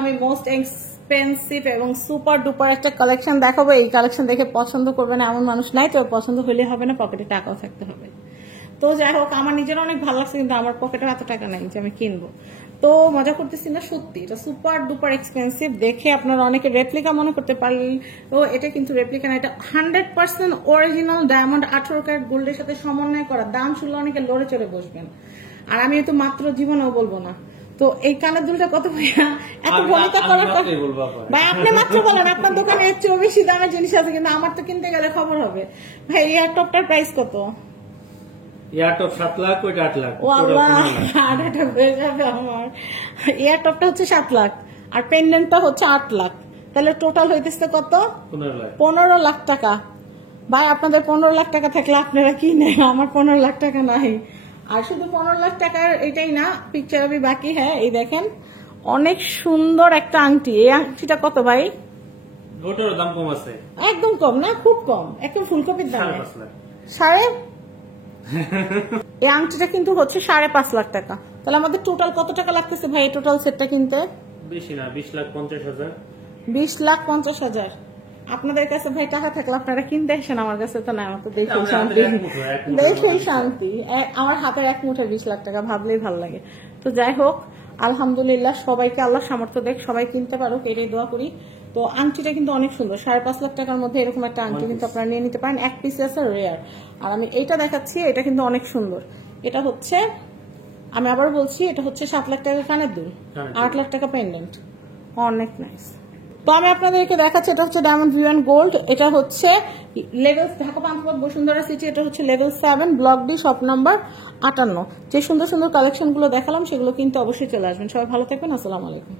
আমি most expensive এবং super duper একটা কালেকশন দেখাবো। এই কালেকশন দেখে পছন্দ করবে না এমন মানুষ নাই, তো পছন্দ হলে হবে না, পকেটে টাকাও থাকতে হবে। তো যাই হোক, আমার নিজের অনেক ভালো লাগছে, কিন্তু আমার পকেটে এত টাকা নাই যে আমি কিনবো। তো মজা করতেছি না, সত্যি এটা সুপার ডুপার এক্সপেন্সিভ। দেখে আপনারা অনেকে রেপ্লিকা মনে করতে পারলেন, তো এটা কিন্তু রেপ্লিকা না, এটা 100% অরিজিনাল ডায়মন্ড 18 ক্যারেট গোল্ডের সাথে সমন্বয় করা। দাম শুনলে অনেকে লড়ে চড়ে বসবেন, আর আমি তো মাত্র জীবনেও বলবো না। তো এই কানের দুলটা কত ভাইয়া? এত ভনিতা করার ভাই আপনি মাত্র বলেন, আপনার দোকানে এর চেয়ে বেশি দামের জিনিস আছে, কিন্তু আমার তো কিনতে গেলে খবর হবে। ভাই ইয়ার টপটার প্রাইস কত? ইয়ারটপ 7 লাখ, ওইটা 8 লাখ। আমার ইয়ারটপটা হচ্ছে 7 লাখ আর পেন্ডেন্টটা হচ্ছে 8 লাখ, তাহলে টোটাল হইতেছে কত? 15 লাখ টাকা। ভাই আপনাদের 15 লাখ টাকা থাকলে আপনারা কি নেই, আমার 15 লাখ টাকা নাই। আর শুধু 15 লাখ টাকার এটাই না, পিকচার আমি বাকি। হ্যাঁ, এই দেখেন অনেক সুন্দর একটা আংটি। এই আংটিটা কত ভাই? ওটার দাম কম আছে, একদম কম না, খুব কম, একদম ফুলকপির দামে। সাড়ে এই আংটিটা কিন্তু হচ্ছে 5.5 লাখ টাকা। তাহলে আমাদের টোটাল কত টাকা লাগতেছে ভাই এই টোটাল সেটটা কিনতে? বেশি না, 20,50,000। 20,50,000। আপনাদের কাছে ভাই টাকা থাকলে আপনারা কিনতে আসেন, আমার কাছে তো না, আমার তো দেখেই শান্তি, দেখেই শান্তি। আমার হাতের এক মুঠে 20 লাখ টাকা, ভাবলেই ভালো লাগে। তো যাই হোক, আলহামদুলিল্লাহ, সবাইকে আল্লাহ সামর্থ্য দেখ, সবাই কিনতে পারুক, এটাই দোয়া করি। তো আংটিটা কিন্তু অনেক সুন্দর, 5.5 লাখ টাকার মধ্যে এরকম একটা আংটি কিন্তু আপনারা নিয়ে নিতে পারেন। এক পিস আছে, রেয়ার। আর আমি এইটা দেখাচ্ছি, এটা কিন্তু অনেক সুন্দর। এটা হচ্ছে, আমি আবার বলছি, এটা হচ্ছে 7 লাখ টাকা কানের দুল, 8 লাখ টাকা পেন্ডেন্ট, অনেক নাইস। তো আমি আপনাদেরকে দেখাচ্ছি, এটা হচ্ছে ডায়মন্ড ভিউ অ্যান্ড গোল্ড। এটা হচ্ছে লেভেল ঢাকা পান্থপথ বসুন্ধরা সিটি, এটা হচ্ছে level 7 block D shop number 58। যে সুন্দর সুন্দর কালেকশন গুলো দেখালাম সেগুলো কিন্তু অবশ্যই চলে আসবেন। সবাই ভালো থাকবেন, আসসালামু আলাইকুম।